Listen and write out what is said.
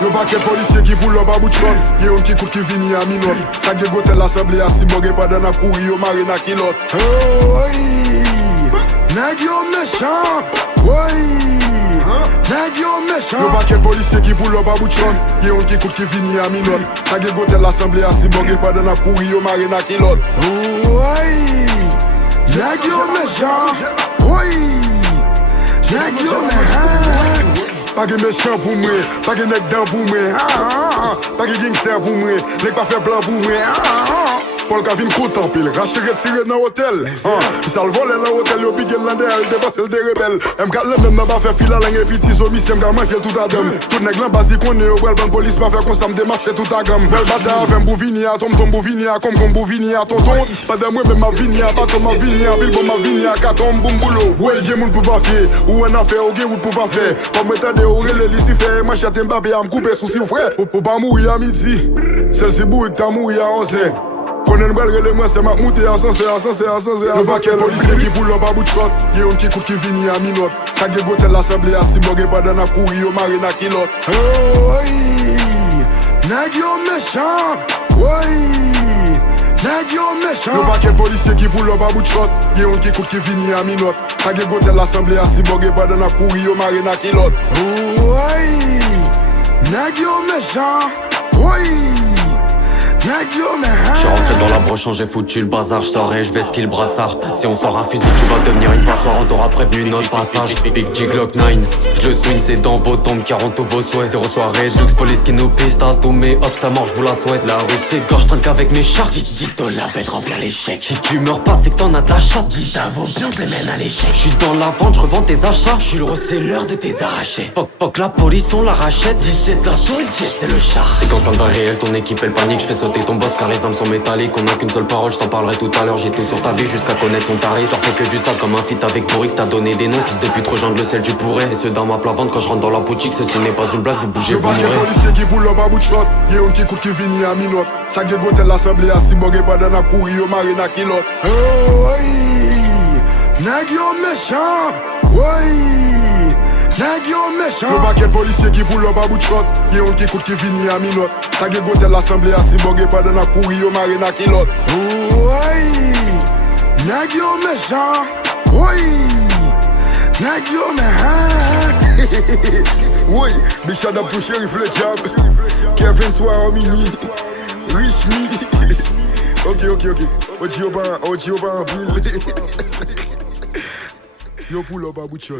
Yo baquet policier qui boule up à bout de shot. Y'a un qui coûte qui vini à minot. Ça qui gote l'assemblée à si bogue pas dans la couille. Yo marine à kilot. Oh oui, nèg yo méchant. Oui, nèg yo méchant. Yo baquet policier qui boule up à bout de shot. Y'a un qui coûte qui vini à minot. Ça qui gote l'assemblée à si bogue pas dans la couille. Yo marine à kilot. Oh oui, nèg yo méchant. Oui, nèg yo méchant. Pas de méchant pour moi, pas de nèg dans pour moi, pas de gangster pour moi, nèg pas fait blanc pour moi. Paul Kavin content pile, racheter retiré dans l'hôtel. Puis ça le volé dans l'hôtel, yo piqué l'andé, elle dépasse le rebelle. M4 le même n'a pas fait fil à l'angle, petit zomi, c'est m'ga manqué tout à dame. Tout nèg là basique on est au bel ban police, pas faire constant démarcher tout à gamme. Belle bataille avec Bouvini à tom Bouvini à comme Bouvini à tonton. Pas de moi même ma vini à bateau ma vini à bilbo ma vini à catom boum boulot. Ouais, il y a moun pour pas faire, ou un affaire ou gen pour pas faire. Comme m'état de orele Lucifer, machette Mbappé à m'couper sous si frère. Pour pas mourir à midi, celle-ci bourre t'as mourir à 11h. Connais une belle relais, c'est ma moutée à 100, Le baquet policier qui boule up à bout de shot. Y'a un qui coûte qui vini à minot. Ça qui gote l'assemblée à si bogue pas dans la couille. Yo marine à kilot. Oh oui, nèg yo méchant. Oui, nèg yo méchant. Le baquet policier qui boule up à bout de shot. Y'a un qui coûte qui vini à minot. Ça qui gote l'assemblée à si bogue pas dans la couille. Yo marine à kilot. Oh oui, nèg yo méchant. Oui. J'suis rentré dans la broche, j'ai foutu le bazar, j'sors et j'vais skill brassard. Si on sort un fusil, tu vas devenir une passoire, on t'aura prévenu notre passage. Big G Glock 9, j'le swing, c'est dans vos tombes, 40 tous vos souhaits, 0 soirée. Dux police qui nous piste à tous mes hops, ta mort, j'vous la souhaite. La rue c'est gorge, traîne qu'avec mes chars. Dis-toi la bête, remplir l'échec. Si tu meurs pas, c'est que t'en as de la chatte. Dis ta vos bien, te les mène à l'échec. J'suis dans la vente, j'revends tes achats. J'suis le receleur de tes arrachés. Fuck la police, on la rachète. 17 d'assaut, c'est le char. C'est quand ça me va réel, ton équipe elle panique, j'fais sauter ton boss car les âmes sont métalliques. On a qu'une seule parole, je t'en parlerai tout à l'heure. J'ai tout sur ta vie jusqu'à connaître ton tarif. J'en fais que du sale comme un feat avec Bourrique. T'as donné des noms, fils de pute, rejoindre le sel, tu pourrais. Et ceux dans ma plat vente quand je rentre dans la boutique. Ceci n'est pas une blague, vous bougez, vous mourrez. Policier qui boule up à bout de shot. Y'a un qui coûte qui vini à minot. Ça qui gote l'assemblée à si bogue pas dans la couille. Yo marine à kilot. Oh oui, nèg yo méchant. Oui, nèg yo méchant. Le baquet policier qui boule up à bout de shot. Y'a un qui coûte qui vini à minot. Ça qui gote l'assemblée à si bogue pas dans la couille. Yo marine à kilot. Oh oui, nèg yo méchant. Oui, nèg yo méchant. Oui, big shout out to Sheriff Le Jab, Kevin Soir au mini, Rich Me. Ok. Oji Oba en pile. Yo pull up à bout de shot.